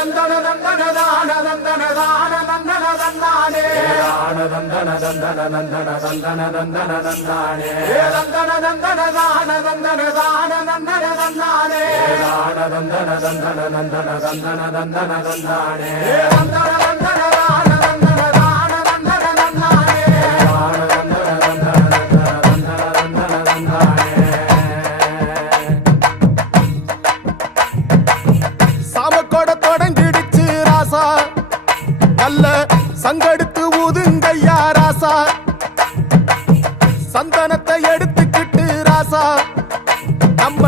தந்தன தந்தன தான தந்தன தான தந்தன தந்தானே தந்தன தந்தன தந்தன தந்தன தந்தன தந்தானே தந்தன தந்தன தான தந்தன தான தந்தன தந்தானே தந்தன தந்தன தந்தன தந்தன தந்தன தந்தானே தந்தன தந்தன தான தந்தன தான தந்தன தந்தானே தந்தன தந்தன தந்தன தந்தன தந்தானே சாமக்கோட தொடங்கிடுச்சு ராசா நல்ல சங்கெடுத்து ஊதுங்கய்யா ராசா சந்தனத்தை எடுத்துக்கிட்டு ராசா நம்ம